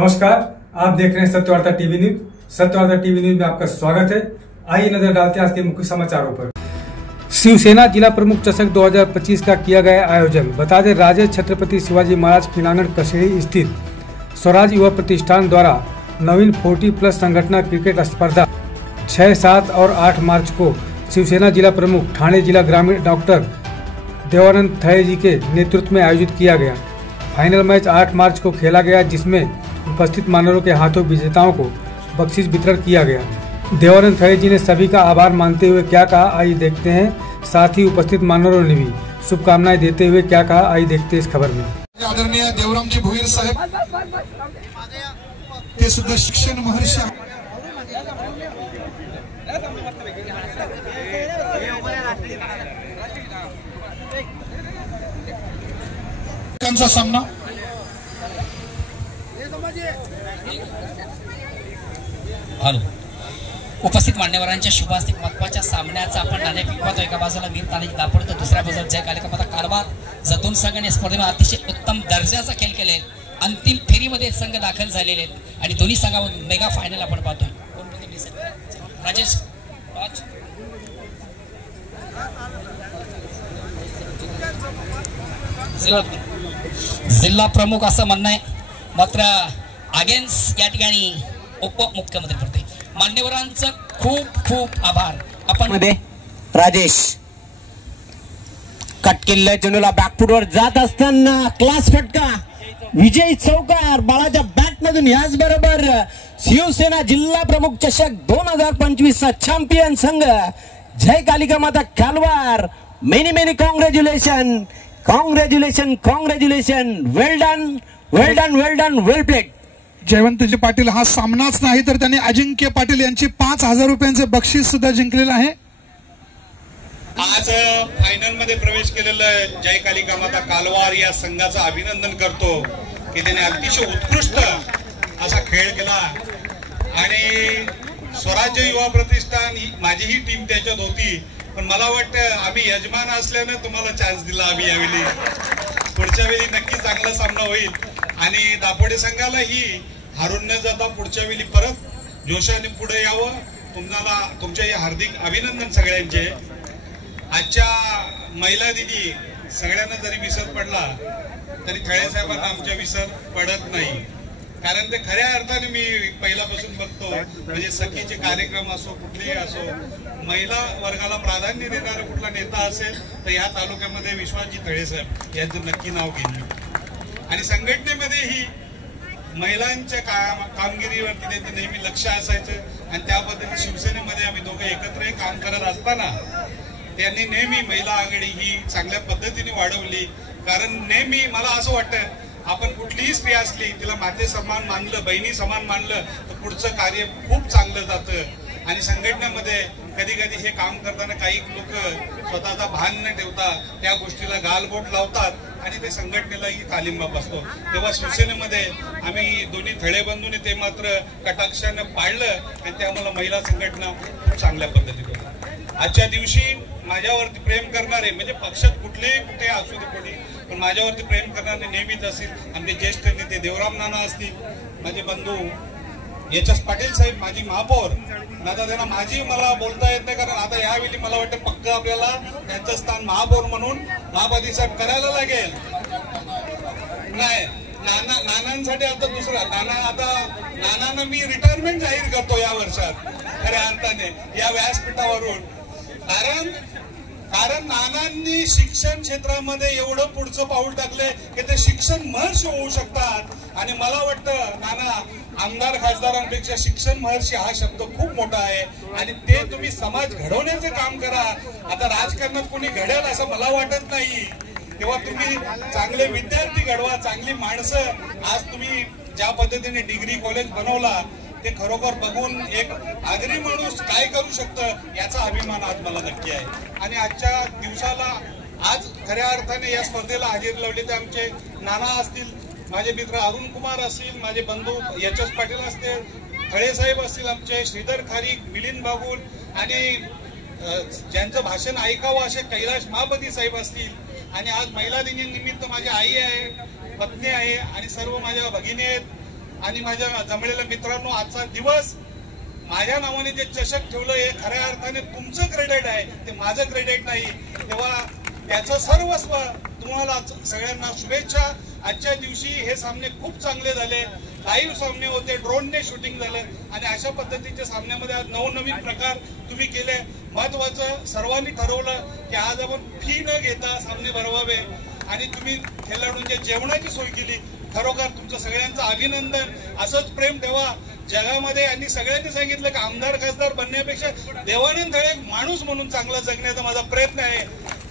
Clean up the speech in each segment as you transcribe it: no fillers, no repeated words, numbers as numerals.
नमस्कार, आप देख रहे हैं Satyavarta TV news. Satyavarta TV news में आपका स्वागत है। आइए नजर डालते हैं आज के मुख्य समाचारों पर। शिवसेना जिला प्रमुख चषक 2025 का किया गया आयोजन। बता दें, राजेश छत्रपति शिवाजी महाराज क्रीड़ांगण कसेड़ी स्थित स्वराज युवा प्रतिष्ठान द्वारा नवीन 40+ संगठन क्रिकेट स्पर्धा 6, 7 और 8 मार्च को शिवसेना जिला प्रमुख ठाणे जिला ग्रामीण डॉक्टर देवानंद थये जी के नेतृत्व में आयोजित किया गया। फाइनल मैच 8 मार्च को खेला गया, जिसमें उपस्थित मान्यवरों के हाथों विजेताओं को बख्शीश वितरण किया गया। देवानंद थये जी ने सभी का आभार मानते हुए क्या कहा, आइए देखते हैं। साथ ही उपस्थित मान्यवरों ने भी शुभकामनाएं देते हुए क्या कहा, आइए देखते हैं इस खबर में। आदरणीय देवरामजी भोईर साहेब ते सुद्धा शिक्षण महर्षी त्यांचा सामना उपस्थित मान्यवरांच्या शुभास्तिक महत्वाच्या सामन्याचा आपण नाणे पिकवतो। एका बाजूला मीर तानाजी दापडतो, दुसऱ्या बाजूला जय कालिकामाता कारभार जतून संघाने स्पर्धेमध्ये अतिशय उत्तम दर्जाचा खेळ केले। अंतिम फेरीमध्ये संघ दाखल झालेले आहेत आणि दोन्ही संघांमध्ये मेगा फायनल आपण पाहतोय। राजेश जिल्हा प्रमुख असं म्हणणं आहे, मात्र अगेन्स्ट या ठिकाणी उपमुख्यमंत्री पडते। मान्यवरांचं खूप खूप आभार। आपण मध्ये राजेश कट किल्ला चेंडूला बॅकफुटवर जात असताना क्लास फटका, विजयी चौकार बाळाच्या बॅट मधून। याच बरोबर शिवसेना जिल्हा प्रमुख चषक 2025 चा चॅम्पियन संघ जय कालिका माता कालवार many many congratulation, congratulation, congratulation, well done, well done, well done, well played. जयवंतजी पाटील हा सामनाच नाही तर त्यांनी अजिंक्य पाटील यांची 5000 रुपयांचे बक्षीस सुद्धा जिंकलेलं आहे। आज फायनल मध्ये प्रवेश केलेलं जय कालिका माता कालवार या संघाचं अभिनंदन करतो की त्याने अतिशय उत्कृष्ट असा खेळ केला आणि स्वराज्य युवा प्रतिष्ठान माझी ही टीम त्याच्यात होती, पण मला वाटतं आम्ही यजमान असल्यानं तुम्हाला चान्स दिला आम्ही यावेळी। पुढच्या वेळी नक्की चांगला सामना होईल आणि दापोडे संघालाही हारून न जाता पुढच्या वेळी परत जोशाने पुढे यावं। तुम्हाला तुमचे हार्दिक अभिनंदन सगळ्यांचे। आजच्या महिला दिनी सगळ्यांना जरी विसर पडला तरी थळे साहेबांना आमच्या विसर पडत नाही, कारण ते खऱ्या अर्थाने मी पहिल्यापासून बघतो, म्हणजे सखीचे कार्यक्रम असो कुठलेही असो, महिला वर्गाला प्राधान्य देणारा कुठला नेता असेल तर या तालुक्यामध्ये विश्वासजी थळे साहेब यांचं नक्की नाव घेईन। आणि संघटनेमध्येही महिलांच्या कामगिरीवरती त्यांचं नेहमी लक्ष असायचं आणि त्या पद्धतीने शिवसेनेमध्ये आम्ही दोघे एकत्र काम करत असताना त्यांनी नेहमी महिला आघाडी ही चांगल्या पद्धतीने वाढवली। कारण नेहमी मला असं वाटतं आपण कुठलीही स्त्री असली तिला माते समान मानलं, बहिणी समान मानलं तर पुढचं कार्य खूप चांगलं जातं। आणि संघटनेमध्ये कधी कधी हे काम करताना काही लोक स्वतःचा भान न ठेवता त्या गोष्टीला गालबोट लावतात आणि ते संघटनेलाही तालिंबाप असतो। तेव्हा शिवसेनेमध्ये आम्ही दोन्ही थळे बंधूने ते मात्र कटाक्षानं पाळलं आणि ते आम्हाला महिला संघटना खूप चांगल्या पद्धतीने होती। आजच्या दिवशी माझ्यावरती प्रेम करणारे, म्हणजे पक्षात कुठे असू दे कोणी, पण माझ्यावरती प्रेम करणारे नेहमीच असतील आमचे ज्येष्ठ नेते देवराम नाना असतील, माझे बंधू HS पाटील साहेब, माझी महापौर। आता त्यांना माझी मला बोलता येत नाही, कारण आता यावेळी मला वाटतं पक्क आपल्याला त्यांचं स्थान महापौर म्हणून महापालिका साहेब करायला लागेल। नाही नानांसाठी आता दुसरा नानांना मी रिटायरमेंट जाहीर करतो या वर्षात खऱ्या अर्थाने या व्यासपीठावरून। कारण नानांनी शिक्षण क्षेत्रामध्ये एवढं पुढचं पाऊल टाकले की ते शिक्षण महर्षी होऊ शकतात। आणि मला वाटतं नाना आमदार खासदारांपेक्षा शिक्षण महर्षी हा शब्द खूप मोठा आहे आणि ते तुम्ही समाज घडवण्याचे काम करा। आता राजकारणात कोणी घडेल असं मला वाटत नाही, तेव्हा तुम्ही चांगले विद्यार्थी घडवा, चांगली माणसं। आज तुम्ही ज्या पद्धतीने डिग्री कॉलेज बनवला ते खरोखर बघून एक आगरी माणूस काय करू शकतं याचा अभिमान आज मला नक्की आहे। आणि आजच्या दिवसाला आज खऱ्या अर्थाने या स्पर्धेला हजेरी लावली ते आमचे नाना असतील, माझे मित्र अरुण कुमार असतील, माझे बंधू HS पाटील असतील, थळे साहेब असतील, आमचे श्रीधर खारीक, मिलिंद बागुल आणि ज्यांचं भाषण ऐकावं असे कैलाश महापती साहेब असतील। आणि आज महिला दिनी निमित्त माझी आई आहे, पत्नी आहे आणि सर्व माझ्या भगिनी आहेत। आणि माझ्या जमलेल्या मित्रांनो, आजचा दिवस माझ्या नावाने जे चषक ठेवलं हे खऱ्या अर्थाने तुमचं क्रेडिट आहे, ते माझं क्रेडिट नाही. तेव्हा त्याचं सर्वस्व तुम्हाला सगळ्यांना शुभेच्छा. आजच्या दिवशी हे सामने खूप चांगले झाले, लाईव्ह सामने होते, ड्रोनने शूटिंग झालं आणि अशा पद्धतीच्या सामन्यामध्ये आज नवनवीन प्रकार तुम्ही केले. महत्वाचं सर्वांनी ठरवलं की आज आपण फी न घेता सामने भरवावे आणि तुम्ही खेळाडूंच्या जेवणाची सोय केली. खरोखर तुमचं सगळ्यांचं अभिनंदन. असंच प्रेम ठेवा जगामध्ये. आणि सगळ्यांनी सांगितलं की आमदार खासदार बनण्यापेक्षा देवानंद थळे माणूस म्हणून चांगला जगण्याचा माझा प्रयत्न आहे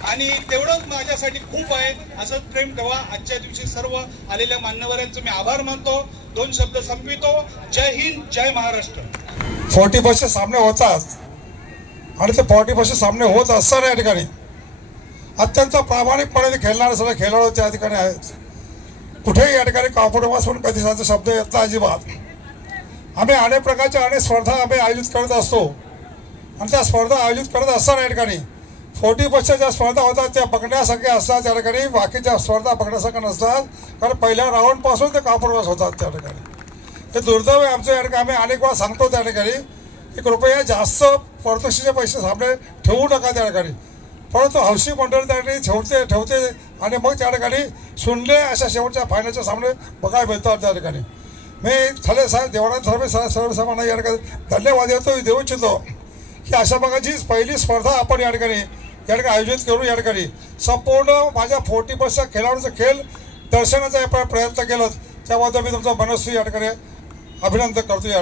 आणि तेवढंच माझ्यासाठी खूप आहे. असंच प्रेम ठेवा. आजच्या दिवशी सर्व आलेल्या मान्यवरांचे मी आभार मानतो. 2 शब्द संपवितो. जय हिंद, जय महाराष्ट्र. 40 सामने होतात आणि ते 40 सामने होत असताना या ठिकाणी अत्यंत प्रामाणिकपणे खेळणारे सगळे खेळाडू त्या ठिकाणी आहेत. कुठेही या ठिकाणी कॉम्प्रोमाइज म्हणून कधी साधा शब्द येत नाही अजिबात. आम्ही अनेक प्रकारच्या अनेक स्पर्धा आम्ही आयोजित करत असतो आणि त्या स्पर्धा आयोजित करत असताना या ठिकाणी 40 ज्या स्पर्धा होतात त्या बघण्यासारख्या असतात. त्या ठिकाणी बाकीच्या स्पर्धा बघण्यासारख्या नसतात, कारण पहिल्या राऊंडपासून ते कॉम्प्रोमाइज होतात. त्या ठिकाणी हे दुर्दैव आहे आमचं. या ठिकाणी आम्ही अनेक वेळा सांगतो त्या ठिकाणी की कृपया जास्त पारितोषिकीचे पैसे सामने ठेवू नका त्या ठिकाणी. परंतु हौशी मंडळ त्या ठिकाणी ठेवते आणि मग त्या ठिकाणी शून्य अशा शेवटच्या फायनलचे सामने बघायला मिळतात. त्या ठिकाणी मी थले साहेब देवानंद थळे सर्व साहेबांना या ठिकाणी धन्यवाद देऊ इच्छितो की अशा प्रकारची पहिली स्पर्धा आपण या ठिकाणी आयोजित करू. या ठिकाणी संपूर्ण माझ्या 40 खेळाडूंचा खेळ दर्शनाचा प्रयत्न केला त्याबद्दल मी तुमचा मनस्वी या ठिकाणी अभिनंदन करतो. या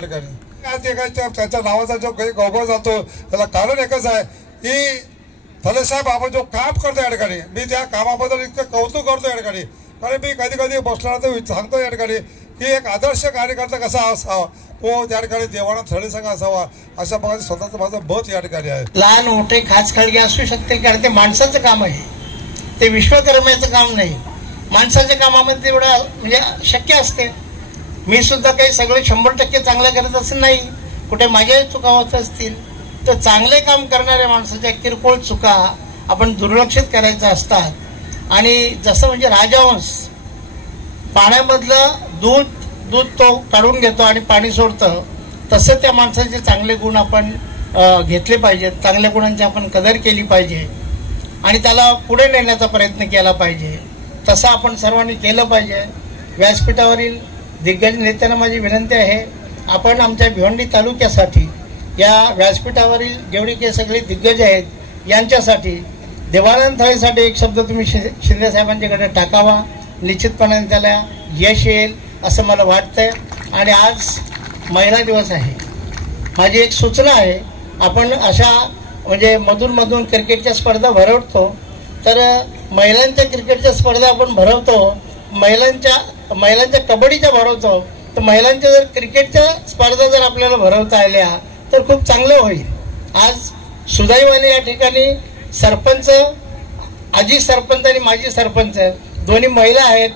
ठिकाणी त्याच्या नावाचा जो गौरव जातो त्याला कारण एकच आहे की थले साहेब आपण जो काम करतो या ठिकाणी मी त्या कामाबद्दल इतकं कौतुक करतो या ठिकाणी. कारण मी कधी कधी बसला तर सांगतो या ठिकाणी की एक आदर्श कार्यकर्ता कसा असावा तो त्या ठिकाणी देवानंद थळे संघ असावा अशा प्रकारचे स्वतःचं माझं मत या ठिकाणी आहे. लहान मोठे खास खळगे असू शकतील कारण ते माणसाचं काम आहे, ते विश्वकर्म्याचं काम नाही. माणसाच्या कामामध्ये तेवढं म्हणजे शक्य असते. मी सुद्धा काही सगळे 100% चांगलं करत असं नाही, कुठे माझ्याही चुका होत असतील. तर चांगले काम करणाऱ्या माणसाच्या किरकोळ चुका आपण दुर्लक्षित करायच्या असतात. आणि जसं म्हणजे राजहंस पाण्यामधलं दूध तो काढून घेतो आणि पाणी सोडतं, तसं त्या माणसाचे चांगले गुण आपण घेतले पाहिजेत. चांगल्या गुणांची आपण कदर केली पाहिजे आणि त्याला पुढे नेण्याचा प्रयत्न केला पाहिजे. तसं आपण सर्वांनी केलं पाहिजे. व्यासपीठावरील दिग्गज नेत्यांना माझी विनंती आहे, आपण आमच्या भिवंडी तालुक्यासाठी या व्यासपीठावरील जेवढे काही सगळे दिग्गज आहेत यांच्यासाठी देवानंद थळेसाठी एक शब्द तुम्ही शिंदे साहेबांच्याकडे टाकावा. निश्चितपणाने त्याला यश येईल असं मला वाटतंय. आणि आज महिला दिवस आहे. माझी एक सूचना आहे, आपण अशा म्हणजे मधून क्रिकेटच्या स्पर्धा भरवतो तर महिलांच्या क्रिकेटच्या स्पर्धा आपण भरवतो, महिलांच्या कबड्डीच्या भरवतो, तर महिलांच्या जर क्रिकेटच्या स्पर्धा जर आपल्याला भरवता आल्या तर खूप चांगलं होईल. आज सुदैवाने या ठिकाणी सरपंच, आजी सरपंच आणि माजी सरपंच दोन्ही महिला आहेत.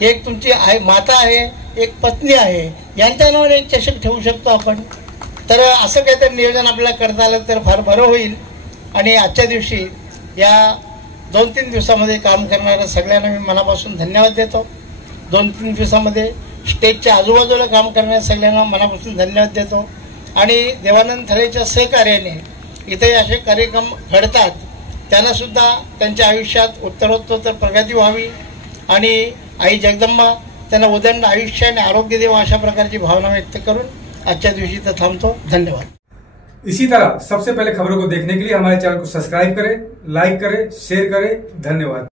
एक तुमची माता आहे, एक पत्नी आहे. यांच्या नावाने एक चषक ठेवू शकतो आपण. तर असं काहीतरी नियोजन आपल्याला करता आलं तर फार बरं होईल. आणि आजच्या दिवशी या 2-3 दिवसामध्ये काम करणाऱ्या सगळ्यांना मी मनापासून धन्यवाद देतो. 2-3 दिवसामध्ये स्टेजच्या आजूबाजूला काम करणाऱ्या सगळ्यांना मनापासून धन्यवाद देतो. आणि देवानंद थळेच्या सहकार्याने इथे असे कार्यक्रम घडतात, त्यांना सुद्धा त्यांच्या आयुष्यात उत्तरोत्तर प्रगती व्हावी आणि आई जगदंबा त्यांना उदंड आयुष्य आणि आरोग्य देवा अशा प्रकारची भावना व्यक्त करून आजच्या दिवशी तर थांबतो. धन्यवाद. इसी तरह सबसे पहले खबरों को देखने के लिए हमारे चैनल को सब्सक्राइब करें, लाइक करें, शेयर करें. धन्यवाद.